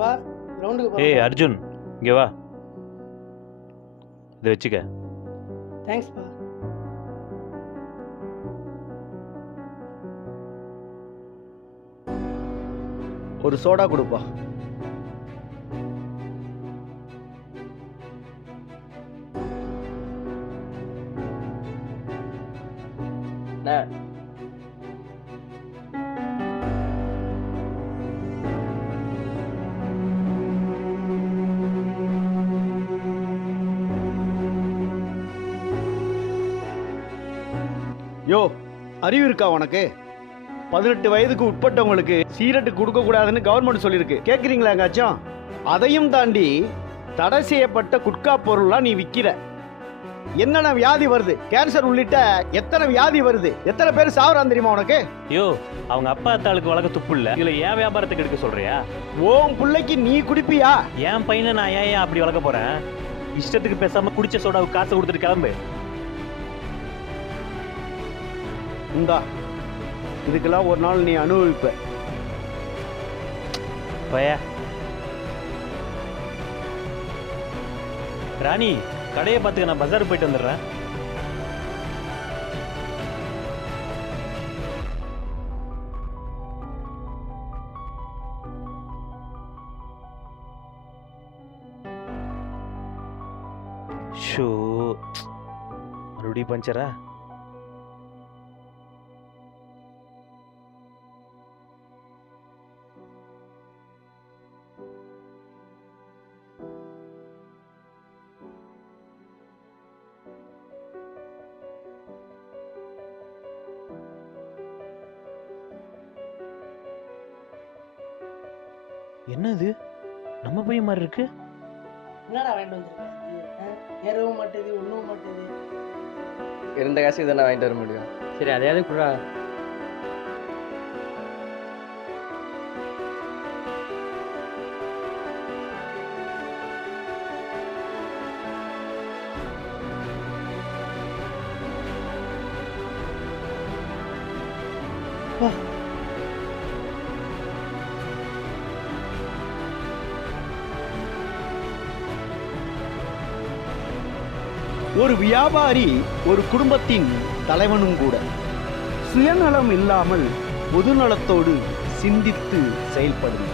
அப்பா கிரவுண்டுக்கு ஏய் அர்ஜுன் இங்கே வா, இதை வச்சுக்க. தேங்க்ஸ்ப்பா. ஒரு சோடா கொடுப்பா. யோ, அறிவு இருக்கா உனக்கு? 18 வயதுக்கு உட்பட்டவங்களுக்கு சீரட்டு கொடுக்க கூடாதுன்னு கவர்மெண்ட் சொல்லியிருக்கு. கேட்குறீங்களா எங்காச்சும்? அதையும் தாண்டி தடை செய்யப்பட்ட குட்கா பொருள்லாம் நீ விற்கிற. என்னென்ன வியாதி வருது, கேன்சர் உள்ளிட்ட எத்தனை வியாதி வருது, எத்தனை பேர் சாவறான் தெரியுமா உனக்கு? ஐயோ, அவங்க அப்பா அத்தாளுக்கு வளர்க்க துப்பு இல்ல, இதுல ஏன் வியாபாரத்துக்கு எடுக்க சொல்றியா? ஓம் பிள்ளைக்கு நீ குடிப்பியா? என் பையனை நான் ஏன் அப்படி வளர்க்க போறேன்? இஷ்டத்துக்கு பேசாம குடிச்ச சோடாவுக்கு காசை கொடுத்துட்டு கிளம்பு. இந்தா, இதுக்கெல்லாம் ஒரு நாள் நீ அனுபவிப்ப. பய ராணி, கடையை பார்த்துக்க, நான் பஜாருக்கு போயிட்டு வந்துடுறேன். ஷோ, மறுபடியும் பஞ்சரா? என்ன இது, நம்ம பையன் மாதிரி இருக்கு? என்னடா வாங்கிட்டு வந்துருக்கேன்? ஏறவும் மாட்டேது, ஒன்றும் மாட்டேது. இருந்த காசு இதை நான் வாங்கிட்டு வர முடியும். சரி, அதையாவது குடா. ஒரு வியாபாரி ஒரு குடும்பத்தின் தலைவனும் கூட. சுயநலம் இல்லாமல் பொதுநலத்தோடு சிந்தித்து செயல்படும்.